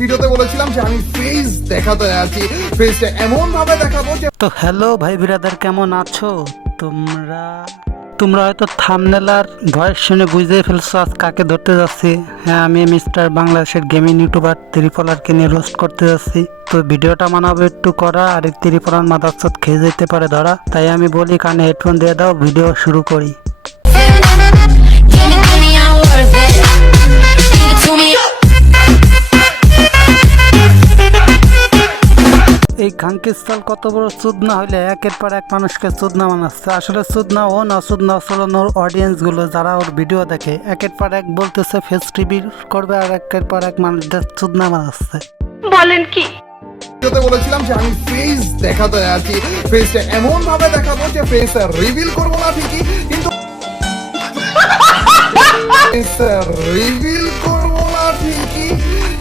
ভিডিওতে বলেছিলাম যে আমি ফেস দেখাতে আছি, ফেসটা এমন ভাবে দেখাবো যে তো হ্যালো ভাই ব্রাদার, কেমন আছো তোমরা? তোমরা হয়তো থাম্বনেল আর ভয়েস শুনে বুঝতেই ফেলছো আজ কাকে ধরতে যাচ্ছি। হ্যাঁ, আমি মিস্টার বাংলাদেশের গেমিং ইউটিউবার ত্রিপলারকে নিয়ে রোস্ট করতে যাচ্ছি। তো ভিডিওটা মানাবো একটু করা, আর এই ত্রিপলার মাথার চোট খেয়ে যেতে পারে ধরা, তাই আমি বলি কানে হেডফোন দিয়ে দাও, ভিডিও শুরু করি। এই খাঙ্কিস্তাল কত বড় চুদনা হইলে একের পর এক মানুষকে চুদনা বানাচ্ছে। আসলে চুদনা ও না, চুদনা চলানোর অডিয়েন্স গুলো যারা ওর ভিডিও দেখে একের পর এক বলতেছে ফেস রিভিল করবে, আর একের পর এক মানুষদের চুদনা বানাচ্ছে। বলেন কি? ভিডিওতে বলেছিলাম যে আমি ফেস দেখাতে আছি, ফেসটা এমন ভাবে দেখাবো যে ফেস রিভিল করবো না ঠিকই, কিন্তু ফেস রিভিল করবো না ঠিকই,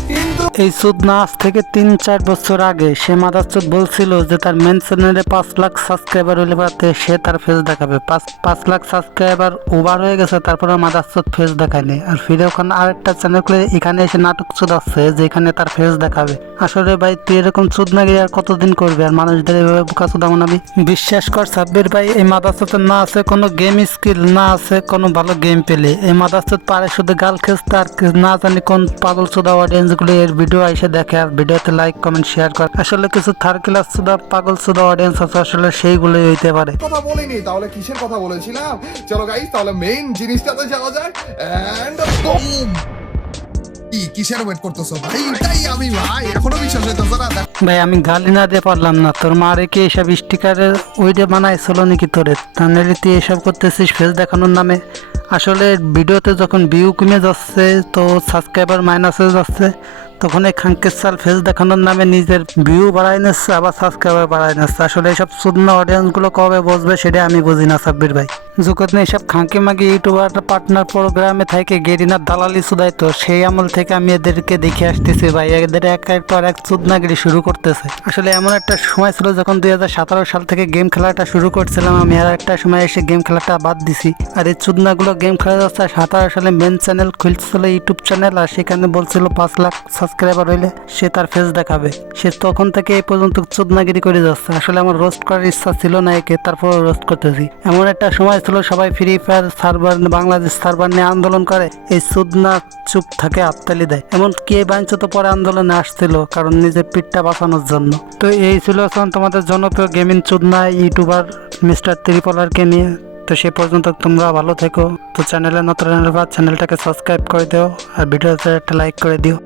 কিন্তু এই চুদনা আজ থেকে 3-4 বছর আগে সে মাদারচোদ বলছিল যে তার মেন চ্যানেলে 5 লাখ সাবস্ক্রাইবার হলে পারতে সে তার ফেস দেখাবে। 5 লাখ সাবস্ক্রাইবার ওভার হয়ে গেছে, তারপরে মাদারচোদ ফেস দেখায়নি। আর ফিরে ওখানে আরেকটা চ্যানেল খুলে এখানে এসে নাটক চুদাচ্ছে যেখানে তার ফেস দেখাবে। আসলে ভাই তুই এরকম চুদনাগিরি আর কতদিন করবি, আর মানুষদের এভাবে বোকা চুদা বানাবি? বিশ্বাস কর সাব্বির ভাই, এই মাদারচোদের না আছে কোনো গেম স্কিল, না আছে কোনো ভালো গেম পেলে। এই মাদারচোদ পারে শুধু গাল খেলতে, আর না জানি কোন পাগল চুদা অডিয়েন্স গুলো এর ভিডিও এসে দেখে আর ভিডিওতে লাইক কমেন্ট শেয়ার করে। আসলে কিছু থার্ড ক্লাস চুদা পাগল চুদা অডিয়েন্স আছে, আসলে সেইগুলোই হইতে পারে। কথা বলিনি, তাহলে কিসের কথা বলেছিলাম? চলো গাইস, তাহলে মেইন জিনিসটাতে যাওয়া যায়। এন্ড কিসের ওয়েট করতেছো ভাই? এটাই আমি ভাই, এখনো বিশ্বাস হইতেছে না। ভাই আমি গালি না দিয়ে পারলাম না, তোর মারে কি এসব স্টিকারের ওইটা বানাইছিল নাকি তোরে? তাহলে তুই এসব করতেছিস ফেস দেখানোর নামে। আসলে ভিডিওতে যখন ভিউ কমে যাচ্ছে, তো সাবস্ক্রাইবার মাইনাসে যাচ্ছে, তখন এই খাঙ্কের ফেস দেখানোর নামে নিজের ভিউ বাড়াই নিচ্ছে, আবার সাবস্ক্রাইবার বাড়াই নিচ্ছে। আসলে এইসব শুধু অডিয়েন্সগুলো কবে বসবে সেটা আমি বুঝি না সাব্বির ভাই। যখন এইসব খাঙ্কি মাগি ইউটিউবার পার্টনার প্রোগ্রামে থাকে গেরিনার দালালি সুদাই, তো সেই আমল থেকে আমি এদেরকে দেখে আসতেছি ভাই, এদের একের পর এক চুদনাগিরি শুরু করতেছে। আসলে এমন একটা সময় ছিল যখন 2017 সাল থেকে গেম খেলাটা শুরু করছিলাম আমি, আর একটা সময় এসে গেম খেলাটা বাদ দিছি। আর এই চুদনাগুলো গেম খেলা যাচ্ছে। 17 সালে মেন চ্যানেল খুলছিল, ইউটিউব চ্যানেল, আর সেখানে বলছিল 5 লাখ সাবস্ক্রাইবার হইলে সে তার ফেস দেখাবে। সে তখন থেকে এই পর্যন্ত চুদনাগিরি করে যাচ্ছে। আসলে আমার রোস্ট করার ইচ্ছা ছিল না একে, তারপর রোস্ট করতেছি। এমন একটা সময় ছিল সবাই free fire server, Bangladesh server নিয়ে আন্দোলন করে, এই চুদনা চুপ থাকে, হাততালি দেয়। এমন কে বাঞ্চ তো পরে আন্দোলনে আসছিল, কারণ নিজের পিঠটা বাঁচানোর জন্য। তো এই ছিল তোমাদের জনপ্রিয় গেমিং চুদনা ইউটিউবার মিস্টার ত্রিপলারকে নিয়ে। তো সে পর্যন্ত তোমরা ভালো থেকো। তো চ্যানেলে নতুন চ্যানেলটাকে সাবস্ক্রাইব করে দিও, আর ভিডিওতে একটা লাইক করে দিও।